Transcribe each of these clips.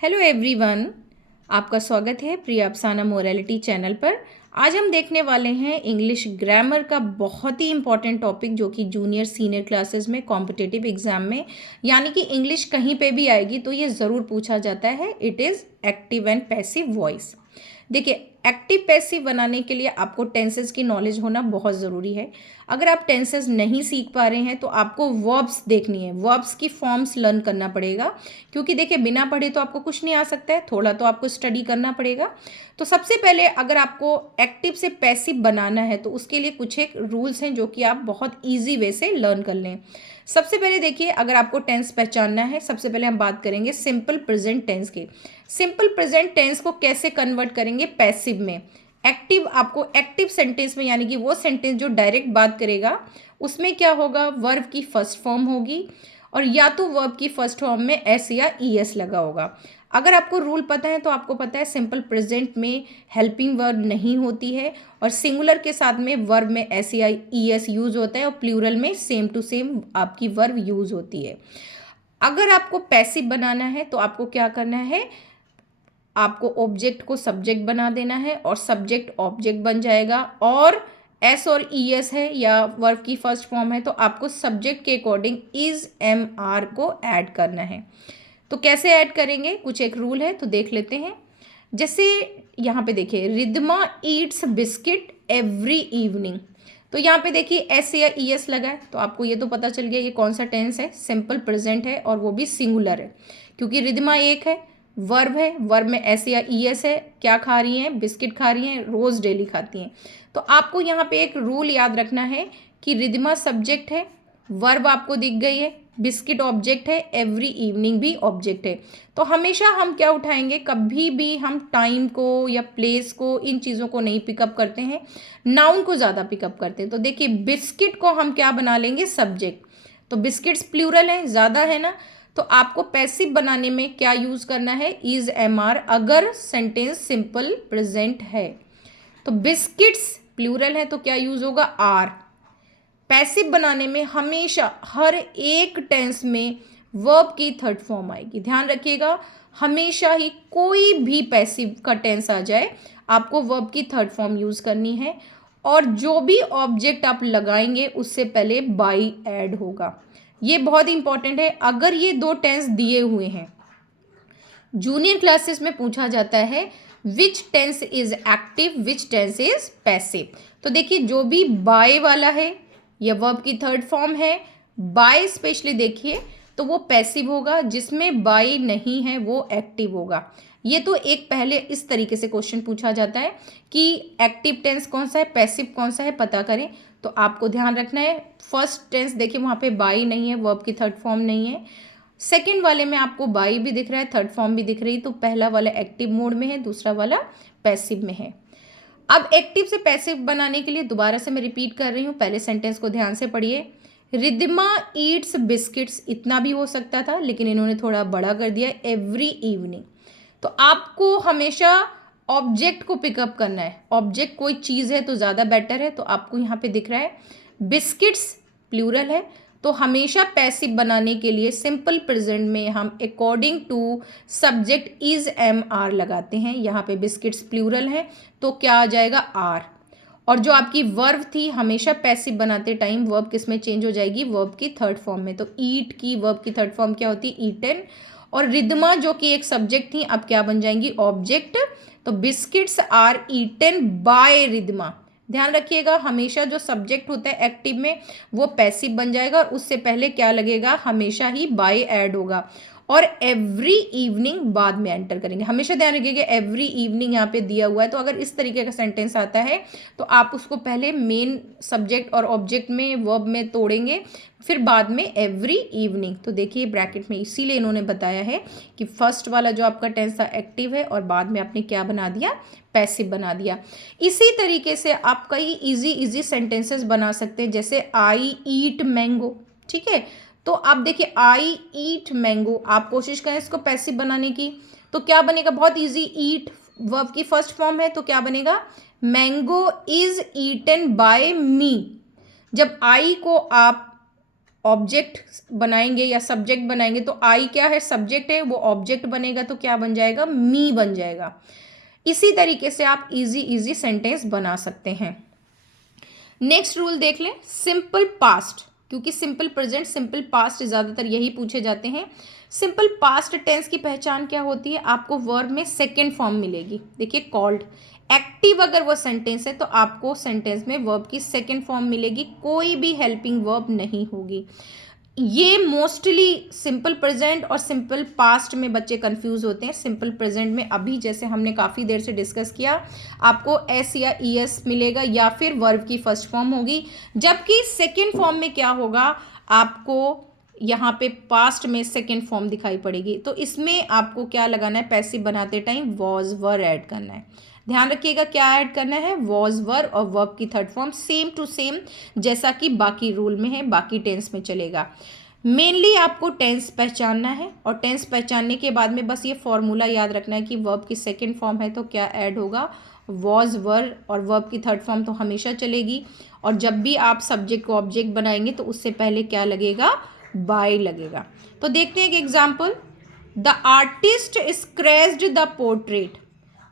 Hello everyone, आपका स्वागत है प्रिया अफसाना मोरालिटी चैनल पर। आज हम देखने वाले हैं इंग्लिश ग्रामर का बहुत ही इंपॉर्टेंट टॉपिक जो कि जूनियर सीनियर क्लासेस में कॉम्पिटिटिव एग्जाम में यानी कि इंग्लिश कहीं पे भी आएगी तो ये ज़रूर पूछा जाता है। It is active and passive voice. देखिए, एक्टिव पैसिव बनाने के लिए आपको टेंसेस की नॉलेज होना बहुत ज़रूरी है। अगर आप टेंसेस नहीं सीख पा रहे हैं तो आपको वर्ब्स देखनी है, वर्ब्स की फॉर्म्स लर्न करना पड़ेगा, क्योंकि देखिए बिना पढ़े तो आपको कुछ नहीं आ सकता है, थोड़ा तो आपको स्टडी करना पड़ेगा। तो सबसे पहले अगर आपको एक्टिव से पैसिव बनाना है तो उसके लिए कुछ एक रूल्स हैं जो कि आप बहुत ईजी वे से लर्न कर लें। सबसे पहले देखिए, अगर आपको टेंस पहचानना है, सबसे पहले हम बात करेंगे सिंपल प्रेजेंट टेंस की। सिंपल प्रेजेंट टेंस को कैसे कन्वर्ट करेंगे पैसिव में। एक्टिव, आपको एक्टिव सेंटेंस में यानी कि वो सेंटेंस जो डायरेक्ट बात करेगा उसमें क्या होगा, वर्ब की फर्स्ट फॉर्म होगी और या तो वर्ब की फर्स्ट फॉर्म में एस या ई एस लगा होगा। अगर आपको रूल पता है तो आपको पता है सिंपल प्रेजेंट में हेल्पिंग वर्ब नहीं होती है और सिंगुलर के साथ में वर्ब में एस या ई एस यूज होता है और प्लूरल में सेम टू सेम आपकी वर्ब यूज होती है। अगर आपको पैसिव बनाना है तो आपको क्या करना है, आपको ऑब्जेक्ट को सब्जेक्ट बना देना है और सब्जेक्ट ऑब्जेक्ट बन जाएगा, और एस और ई एस है या वर्ब की फर्स्ट फॉर्म है तो आपको सब्जेक्ट के अकॉर्डिंग इज एम आर को ऐड करना है। तो कैसे ऐड करेंगे, कुछ एक रूल है तो देख लेते हैं। जैसे यहाँ पे देखिए, रिद्मा ईट्स बिस्किट एवरी इवनिंग, तो यहाँ पे देखिए एस या ई एस लगा है तो आपको ये तो पता चल गया ये कौन सा टेंस है, सिंपल प्रेजेंट है और वो भी सिंगुलर है, क्योंकि रिद्मा एक है, वर्ब है, वर्ब में एस या ई एस है, क्या खा रही हैं, बिस्किट खा रही हैं, रोज़ डेली खाती हैं। तो आपको यहाँ पे एक रूल याद रखना है कि रिद्मा सब्जेक्ट है, वर्ब आपको दिख गई है, बिस्किट ऑब्जेक्ट है, एवरी इवनिंग भी ऑब्जेक्ट है। तो हमेशा हम क्या उठाएंगे, कभी भी हम टाइम को या प्लेस को, इन चीज़ों को नहीं पिकअप करते हैं, नाउन को ज़्यादा पिकअप करते हैं। तो देखिए बिस्किट को हम क्या बना लेंगे, सब्जेक्ट, तो बिस्किट्स प्लूरल है, ज़्यादा है ना, तो आपको पैसिव बनाने में क्या यूज़ करना है, इज एम आर, अगर सेंटेंस सिंपल प्रेजेंट है। तो बिस्किट्स प्लूरल है तो क्या यूज़ होगा, आर। पैसिव बनाने में हमेशा हर एक टेंस में वर्ब की थर्ड फॉर्म आएगी, ध्यान रखिएगा। हमेशा ही कोई भी पैसिव का टेंस आ जाए आपको वर्ब की थर्ड फॉर्म यूज़ करनी है, और जो भी ऑब्जेक्ट आप लगाएंगे उससे पहले बाई ऐड होगा। ये बहुत इंपॉर्टेंट है। अगर ये दो टेंस दिए हुए हैं, जूनियर क्लासेस में पूछा जाता है which tense is active, which tense is passive. तो देखिए जो भी बाय वाला है या वर्ब की थर्ड फॉर्म है, बाय स्पेशली देखिए तो वो पैसिव होगा, जिसमें बाय नहीं है वो एक्टिव होगा। ये तो एक पहले इस तरीके से क्वेश्चन पूछा जाता है कि एक्टिव टेंस कौन सा है, पैसिव कौन सा है, पता करें। तो आपको ध्यान रखना है, फर्स्ट टेंस देखिए वहाँ पे बाय नहीं है, वर्ब की थर्ड फॉर्म नहीं है। सेकेंड वाले में आपको बाई भी दिख रहा है, थर्ड फॉर्म भी दिख रही है, तो पहला वाला एक्टिव मोड में है, दूसरा वाला पैसिव में है। अब एक्टिव से पैसिव बनाने के लिए दोबारा से मैं रिपीट कर रही हूँ, पहले सेंटेंस को ध्यान से पढ़िए। रिद्मा ईट्स बिस्किट्स, इतना भी हो सकता था लेकिन इन्होंने थोड़ा बड़ा कर दिया, एवरी इवनिंग। तो आपको हमेशा ऑब्जेक्ट को पिकअप करना है, ऑब्जेक्ट कोई चीज़ है तो ज़्यादा बेटर है। तो आपको यहाँ पे दिख रहा है बिस्किट्स प्लूरल है, तो हमेशा पैसिव बनाने के लिए सिंपल प्रेजेंट में हम according to subject is am are लगाते हैं। यहाँ पे बिस्किट्स प्लूरल है तो क्या आ जाएगा, आर। और जो आपकी वर्ब थी, हमेशा पैसिव बनाते टाइम वर्ब किस में चेंज हो जाएगी, वर्ब की थर्ड फॉर्म में। तो ईट की वर्ब की थर्ड फॉर्म क्या होती है, ईटन। और रिद्मा जो कि एक सब्जेक्ट थी अब क्या बन जाएंगी, ऑब्जेक्ट। तो बिस्किट्स आर ईटन बाय रिद्मा। ध्यान रखिएगा हमेशा जो सब्जेक्ट होता है एक्टिव में वो पैसिव बन जाएगा और उससे पहले क्या लगेगा, हमेशा ही बाय ऐड होगा, और एवरी इवनिंग बाद में एंटर करेंगे। हमेशा ध्यान रखिएगा एवरी इवनिंग यहाँ पे दिया हुआ है, तो अगर इस तरीके का सेंटेंस आता है तो आप उसको पहले मेन सब्जेक्ट और ऑब्जेक्ट में वर्ब में तोड़ेंगे, फिर बाद में एवरी इवनिंग। तो देखिए ब्रैकेट में इसीलिए इन्होंने बताया है कि फर्स्ट वाला जो आपका टेंस था एक्टिव है और बाद में आपने क्या बना दिया, पैसिव बना दिया। इसी तरीके से आप कई इजी सेंटेंसेस बना सकते हैं, जैसे आई ईट मैंगो, ठीक है। तो आप देखिए आई ईट मैंगो, आप कोशिश करें इसको पैसिव बनाने की, तो क्या बनेगा, बहुत इजी। ईट वर्ब की फर्स्ट फॉर्म है तो क्या बनेगा, मैंगो इज ईटन बाय मी। जब आई को आप ऑब्जेक्ट बनाएंगे या सब्जेक्ट बनाएंगे तो आई क्या है, सब्जेक्ट है, वो ऑब्जेक्ट बनेगा तो क्या बन जाएगा, मी बन जाएगा। इसी तरीके से आप इजी सेंटेंस बना सकते हैं। नेक्स्ट रूल देख लें, सिंपल पास्ट, क्योंकि सिंपल प्रेजेंट सिंपल पास्ट ज़्यादातर यही पूछे जाते हैं। सिंपल पास्ट टेंस की पहचान क्या होती है, आपको वर्ब में सेकेंड फॉर्म मिलेगी। देखिए कॉल्ड, एक्टिव अगर वो सेंटेंस है तो आपको सेंटेंस में वर्ब की सेकेंड फॉर्म मिलेगी, कोई भी हेल्पिंग वर्ब नहीं होगी। ये मोस्टली सिंपल प्रेजेंट और सिंपल पास्ट में बच्चे कंफ्यूज होते हैं। सिंपल प्रेजेंट में अभी जैसे हमने काफ़ी देर से डिस्कस किया, आपको एस या ई एस मिलेगा या फिर वर्ब की फर्स्ट फॉर्म होगी, जबकि सेकेंड फॉर्म में क्या होगा, आपको यहाँ पे पास्ट में सेकेंड फॉर्म दिखाई पड़ेगी। तो इसमें आपको क्या लगाना है, पैसिव बनाते टाइम वॉज वर ऐड करना है। ध्यान रखिएगा क्या ऐड करना है, वॉज वर और वर्ब की third form same to same जैसा कि बाकी रूल में है, बाकी टेंस में चलेगा। मेनली आपको टेंस पहचानना है और टेंस पहचानने के बाद में बस ये फॉर्मूला याद रखना है कि वर्ब की सेकेंड फॉर्म है तो क्या ऐड होगा, वॉज वर, और वर्ब की थर्ड फॉर्म तो हमेशा चलेगी। और जब भी आप सब्जेक्ट को ऑब्जेक्ट बनाएंगे तो उससे पहले क्या लगेगा, बाय लगेगा। तो देखते हैं एक example, the artist scratched the portrait,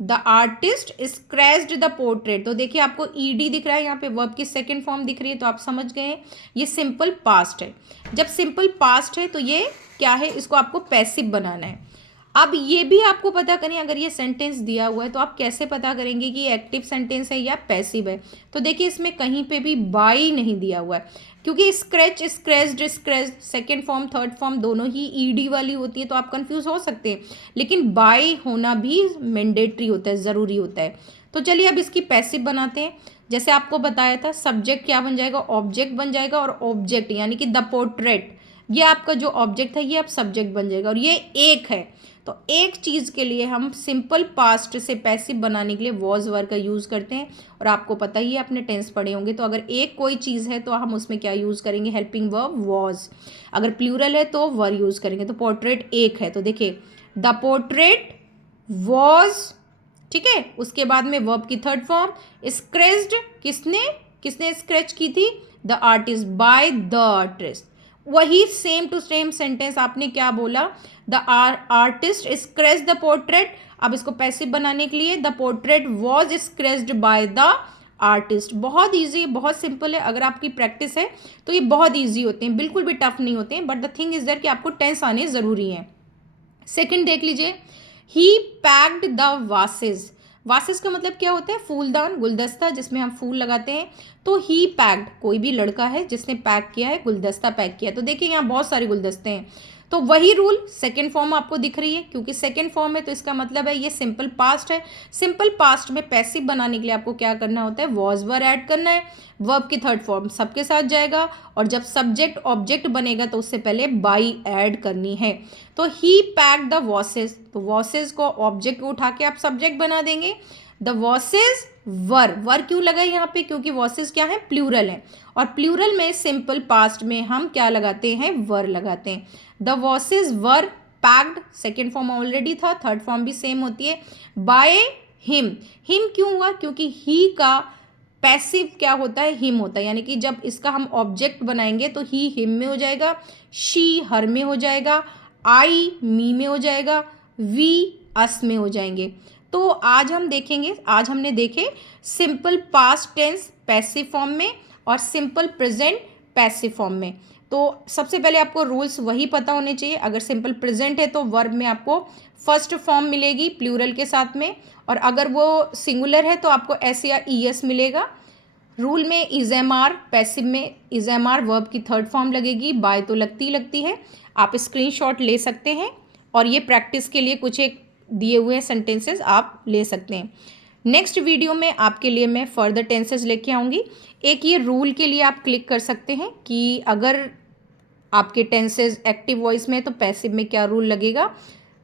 the artist scratched the portrait. तो देखिए आपको ईडी दिख रहा है, यहाँ पे वर्ब की सेकेंड फॉर्म दिख रही है, तो आप समझ गए हैं ये सिंपल पास्ट है। जब सिंपल पास्ट है तो ये क्या है, इसको आपको पैसिव बनाना है। अब ये भी आपको पता करें, अगर ये सेंटेंस दिया हुआ है तो आप कैसे पता करेंगे कि ये एक्टिव सेंटेंस है या पैसिव है। तो देखिए इसमें कहीं पे भी बाई नहीं दिया हुआ है, क्योंकि scratch, scratched, scratch second form third form दोनों ही ईडी वाली होती है, तो आप कंफ्यूज हो सकते हैं, लेकिन बाई होना भी मैंडेटरी होता है, ज़रूरी होता है। तो चलिए अब इसकी पैसिव बनाते हैं। जैसे आपको बताया था, सब्जेक्ट क्या बन जाएगा, ऑब्जेक्ट बन जाएगा, और ऑब्जेक्ट यानी कि द पोर्ट्रेट, ये आपका जो ऑब्जेक्ट है ये आप सब्जेक्ट बन जाएगा, और ये एक है। तो एक चीज़ के लिए हम सिंपल पास्ट से पैसिव बनाने के लिए वॉज वर का यूज़ करते हैं, और आपको पता ही है, अपने टेंस पढ़े होंगे, तो अगर एक कोई चीज़ है तो हम उसमें क्या यूज़ करेंगे, हेल्पिंग वर्ब वॉज। अगर प्लूरल है तो वर यूज़ करेंगे। तो पोर्ट्रेट एक है तो देखिए द पोर्ट्रेट वॉज, ठीक है। उसके बाद में वर्ब की थर्ड फॉर्म स्क्रैच्ड, किसने स्क्रैच की थी, the artist, by the artist. वही सेम टू सेम सेंटेंस आपने क्या बोला, the artist scratch the portrait. अब इसको पैसिव बनाने के लिए the portrait was scratched by the artist. बहुत ईजी है, बहुत सिंपल है। अगर आपकी प्रैक्टिस है तो ये बहुत ईजी होते हैं, बिल्कुल भी टफ नहीं होते हैं, but the thing is that कि आपको टेंस आने ज़रूरी हैं। सेकेंड देख लीजिए, ही पैक्ड द वासेस। वासेस का मतलब क्या होता है, फूलदान, गुलदस्ता जिसमें हम फूल लगाते हैं। तो ही पैक्ड, कोई भी लड़का है जिसने पैक किया है, गुलदस्ता पैक किया। तो देखिए यहाँ बहुत सारे गुलदस्ते हैं, तो वही रूल सेकेंड फॉर्म आपको दिख रही है, क्योंकि सेकेंड फॉर्म है तो इसका मतलब है ये सिंपल पास्ट है। सिंपल पास्ट में पैसिव बनाने के लिए आपको क्या करना होता है, वॉज वर ऐड करना है, वर्ब की थर्ड फॉर्म सबके साथ जाएगा, और जब सब्जेक्ट ऑब्जेक्ट बनेगा तो उससे पहले बाई ऐड करनी है। तो ही पैक द वॉसेस, तो वॉसेस को ऑब्जेक्ट को उठा के आप सब्जेक्ट बना देंगे। द वॉसेस वर, वर क्यों लगा यहाँ पे, क्योंकि वॉसेस क्या है, प्लूरल है, और प्लूरल में सिंपल पास्ट में हम क्या लगाते हैं, वर लगाते हैं। The vases were packed, second form already था, थर्ड फॉर्म भी सेम होती है, बाय हिम। हिम क्यों हुआ, क्योंकि ही का पैसिव क्या होता है, हिम होता है, यानी कि जब इसका हम ऑब्जेक्ट बनाएंगे तो ही हिम में हो जाएगा, शी हर में हो जाएगा, आई मी में हो जाएगा, वी अस में हो जाएंगे। तो आज हम देखेंगे, आज हमने देखे simple past tense passive form में और सिंपल प्रेजेंट पैसिव फॉर्म में। तो सबसे पहले आपको रूल्स वही पता होने चाहिए। अगर सिंपल प्रेजेंट है तो वर्ब में आपको फर्स्ट फॉर्म मिलेगी प्लूरल के साथ में, और अगर वो सिंगुलर है तो आपको एस या ई एस मिलेगा। रूल में इज एम आर, पैसिव में इज एम आर वर्ब की थर्ड फॉर्म लगेगी, बाय तो लगती है। आप स्क्रीनशॉट ले सकते हैं और ये प्रैक्टिस के लिए कुछ एक दिए हुए सेंटेंसेस आप ले सकते हैं। नेक्स्ट वीडियो में आपके लिए मैं फर्दर टेंसेस लेके आऊँगी। एक ये रूल के लिए आप क्लिक कर सकते हैं कि अगर आपके टेंसेस एक्टिव वॉइस में तो पैसिव में क्या रूल लगेगा।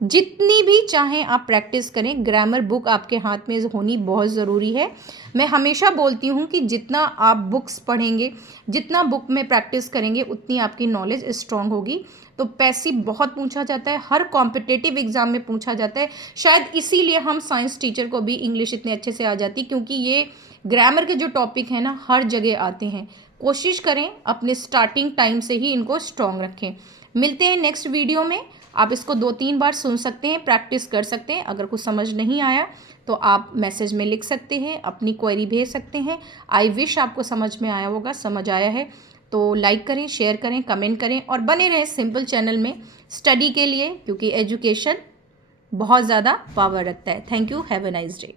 जितनी भी चाहें आप प्रैक्टिस करें, ग्रामर बुक आपके हाथ में होनी बहुत ज़रूरी है। मैं हमेशा बोलती हूँ कि जितना आप बुक्स पढ़ेंगे, जितना बुक में प्रैक्टिस करेंगे, उतनी आपकी नॉलेज स्ट्रांग होगी। तो पैसिव बहुत पूछा जाता है, हर कॉम्पिटिटिव एग्ज़ाम में पूछा जाता है। शायद इसीलिए हम साइंस टीचर को भी इंग्लिश इतने अच्छे से आ जाती, क्योंकि ये ग्रामर के जो टॉपिक हैं ना हर जगह आते हैं। कोशिश करें अपने स्टार्टिंग टाइम से ही इनको स्ट्रॉन्ग रखें। मिलते हैं नेक्स्ट वीडियो में। आप इसको 2-3 बार सुन सकते हैं, प्रैक्टिस कर सकते हैं। अगर कुछ समझ नहीं आया तो आप मैसेज में लिख सकते हैं, अपनी क्वेरी भेज सकते हैं। आई विश आपको समझ में आया होगा। समझ आया है तो लाइक करें, शेयर करें, कमेंट करें और बने रहें सिंपल चैनल में स्टडी के लिए, क्योंकि एजुकेशन बहुत ज़्यादा पावर रखता है। Thank you. Have a nice day.